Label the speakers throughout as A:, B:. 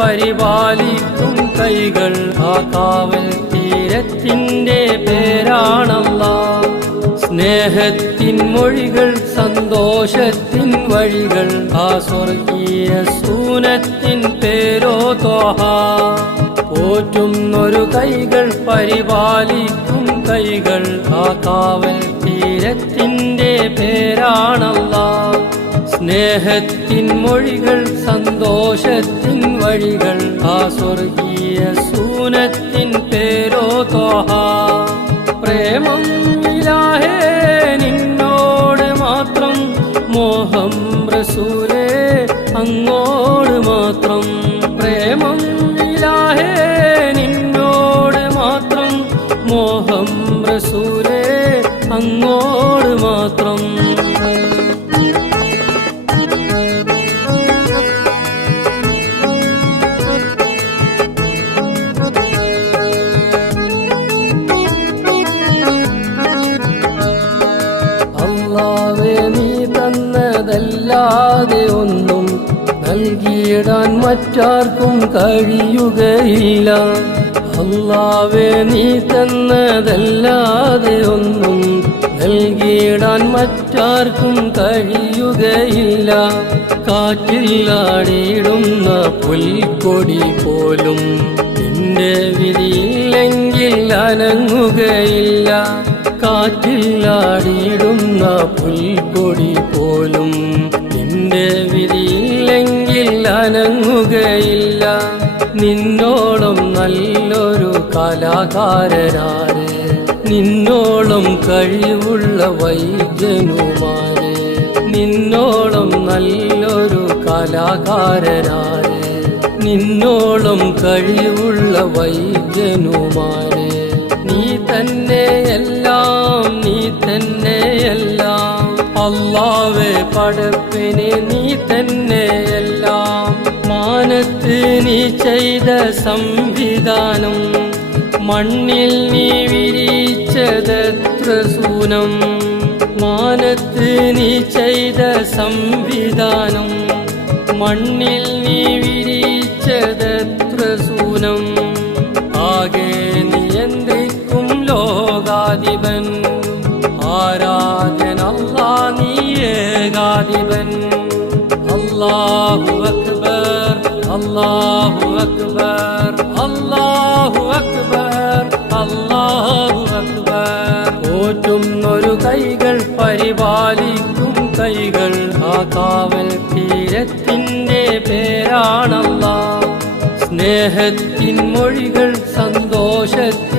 A: പരിപാലിക്കും കൈകൾ. ആ കാവൽ തീരത്തിന്റെ പേരാണല്ല. സ്നേഹത്തിൻ മൊഴികൾ സന്തോഷത്തിൻ വഴികൾ. ആ സ്വർഗീയ സൂനത്തിൻ പേരോ തോഹ പോറ്റുന്നൊരു കൈകൾ പരിപാലിക്കും കൈകൾ. ആ കാവൽ സ്നേഹത്തിൻ മൊഴികൾ സന്തോഷത്തിൻ വഴികൾ ആ സ്വർഗീയ സൂനത്തിൻ പേരോ തോഹ. പ്രേമം ഇലാഹേ നിന്നോട് മാത്രം മോഹം റസൂലേ അങ്ങോട് മാത്രം നൽകിയിടാൻ മറ്റാർക്കും കഴിയുകയില്ല. അല്ലാവേ നീ തന്നതല്ലാതെ ഒന്നും നൽകിയിടാൻ മറ്റാർക്കും കഴിയുകയില്ല. കാറ്റില്ലാടിയിടുന്ന പുൽക്കൊടി പോലും നിന്റെ വിധിയില്ലെങ്കിൽ അനങ്ങുകയില്ല. കാറ്റില്ലാടിയിടുന്ന പുൽക്കൊടി പോലും നിന്റെ വിധിയില്ലെങ്കിൽ അനങ്ങുകയില്ല. നിന്നോളം നല്ലൊരു കലാകാരനാരെ നിന്നോളം കഴിവുള്ള വൈദ്യനുമാര്. നിന്നോളം നല്ലൊരു കലാകാരനാരെ നിന്നോളം കഴിവുള്ള വൈദ്യനുമാര്. നീ തന്നെയെല്ലാം നീ തന്നെയെല്ലാം. അള്ളാവേ പടപ്പിന് നീ തന്നെയെല്ലാം മാനത്ത് നീ ചെയ്ത സംവിധാനം മണ്ണിൽ നീ വിരിച്ചതത്ര സൂനം മാനത്ത് നീ ചെയ്ത സംവിധാനം മണ്ണിൽ നീ വിരിച്ചതത്ര സൂനം. ആകെ നിയന്ത്രിക്കും ലോകാധിപൻ ഏകാധിപൻ അല്ലാഹു അക്ബർ അല്ലാഹു അക്ബർ അല്ലാഹു അക്ബർ അല്ലാഹു അക്ബർ. പോറ്റുന്നൊരു കൈകൾ പരിപാലിക്കും കൈകൾ. ആ കാവൽ തീരത്തിന്റെ പേരാണല്ല. സ്നേഹത്തിൻ മൊഴികൾ സന്തോഷത്തിൻ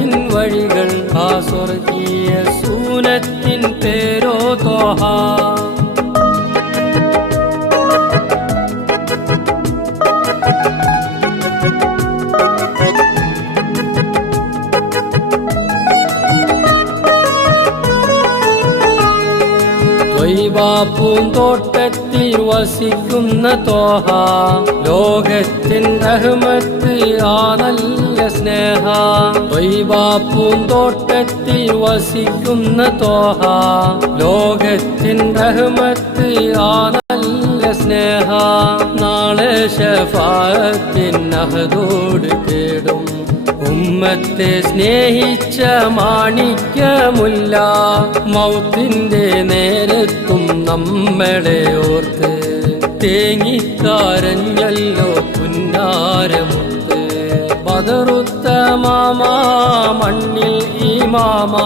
A: പൂന്തോട്ടത്തിൽ വസിക്കുന്ന തോഹ. ലോകത്തിൻ റഹ്മത്ത് ആ നല്ല സ്നേഹ പൂന്തോട്ടത്തിൽ വസിക്കുന്ന തോഹ. ലോകത്തിൻ റഹ്മത്ത് ആ നല്ല സ്നേഹ. നാളെ ഷഫാത്തിൻ അഹദോട് കേടും ഉമ്മത്തെ സ്നേഹിച്ച മാണിക്യമുല്ല. മൗത്തിന്റെ നേരത്തും നമ്മളെ ഓർത്ത് തേങ്ങിക്കാരഞ്ഞല്ലോ പുന്നാരമുത്ത്. ബദറുത്ത മാമ മണ്ണിൽ ഈ മാമ.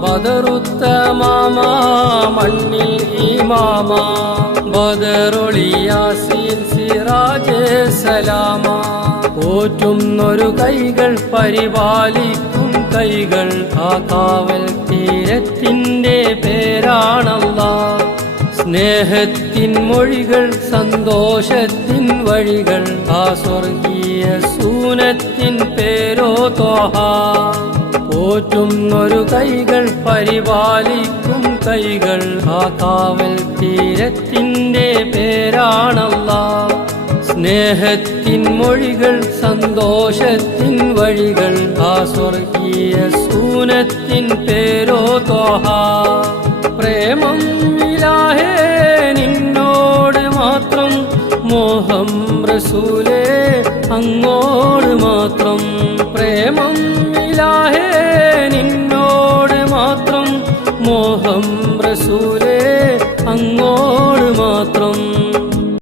A: ബദറുത്ത മാമ മണ്ണിൽ ഈ മാമ. ബദറൊളിയാസീൻ സിറാജേ സലാമ. പോറ്റുന്നൊരു കൈകൾ പരിപാലിക്കും കൈകൾ. ആ കാവൽ തീരത്തിന്റെ പേരാണല്ല സ്നേഹത്തിൻ മൊഴികൾ സന്തോഷത്തിൻ വഴികൾ. ആ സ്വർഗീയ സൂനത്തിൻ പേരോ തോഹ. പോറ്റുന്നൊരു കൈകൾ പരിപാലിക്കും കൈകൾ. ആ കാവൽ തീരത്തിന്റെ പേരാണല്ല. സ്നേഹത്തിൻ മൊഴികൾ സന്തോഷത്തിൻ വഴികൾ. ആ സ്വർഗീയ സൂനത്തിൻ പേരോ തോഹ. പ്രേമം റസൂലേ അങ്ങോട് മാത്രം പ്രേമം ഇലാഹേ നിന്നോട് മാത്രം മോഹം റസൂലേ അങ്ങോട്